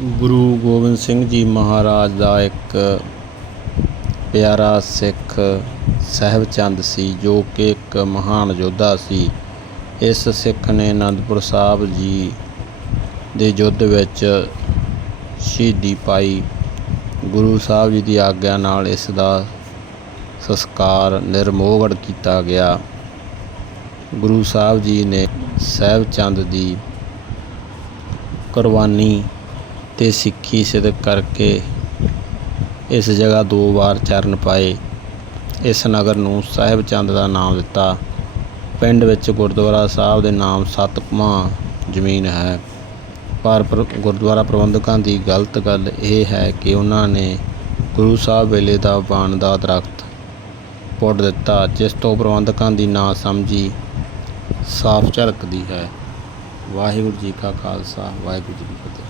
ਗੁਰੂ ਗੋਬਿੰਦ ਸਿੰਘ ਜੀ ਮਹਾਰਾਜ ਦਾ ਇੱਕ ਪਿਆਰਾ ਸਿੱਖ ਸਹਿਬਚੰਦ ਸੀ, ਜੋ ਕਿ ਇੱਕ ਮਹਾਨ ਯੋਧਾ ਸੀ। ਇਸ ਸਿੱਖ ਨੇ ਅਨੰਦਪੁਰ ਸਾਹਿਬ ਜੀ ਦੇ ਯੁੱਧ ਵਿੱਚ ਸ਼ਹੀਦੀ ਪਾਈ। ਗੁਰੂ ਸਾਹਿਬ ਜੀ ਦੀ ਆਗਿਆ ਨਾਲ ਇਸ ਦਾ ਸੰਸਕਾਰ ਨਿਰਮੋਗੜ ਕੀਤਾ ਗਿਆ। ਗੁਰੂ ਸਾਹਿਬ ਜੀ ਨੇ ਸਹਿਬਚੰਦ ਦੀ ਕੁਰਬਾਨੀ ਤੇ ਸਿੱਖੀ ਸਿੱਧ ਕਰਕੇ ਇਸ ਜਗ੍ਹਾ ਦੋ ਵਾਰ ਚਰਨ ਪਾਏ। ਇਸ ਨਗਰ ਨੂੰ ਸਾਹਿਬ ਚੰਦ ਦਾ ਨਾਮ ਦਿੱਤਾ। ਪਿੰਡ ਵਿੱਚ ਗੁਰਦੁਆਰਾ ਸਾਹਿਬ ਦੇ ਨਾਮ ਸਤਕਮਾ ਜ਼ਮੀਨ ਹੈ। ਪਰ ਗੁਰਦੁਆਰਾ ਪ੍ਰਬੰਧਕਾਂ ਦੀ ਗਲਤ ਗੱਲ ਇਹ ਹੈ ਕਿ ਉਹਨਾਂ ਨੇ ਗੁਰੂ ਸਾਹਿਬ ਵੇਲੇ ਦਾ ਬਾਣ ਦਾ ਦਰਖਤ ਪੁੱਟ ਦਿੱਤਾ, ਜਿਸ ਤੋਂ ਪ੍ਰਬੰਧਕਾਂ ਦੀ ਨਾ ਸਮਝੀ ਸਾਫ਼ ਝਲਕਦੀ ਹੈ। ਵਾਹਿਗੁਰੂ ਜੀ ਕਾ ਖਾਲਸਾ, ਵਾਹਿਗੁਰੂ ਜੀ ਕੀ ਫਤਿਹ।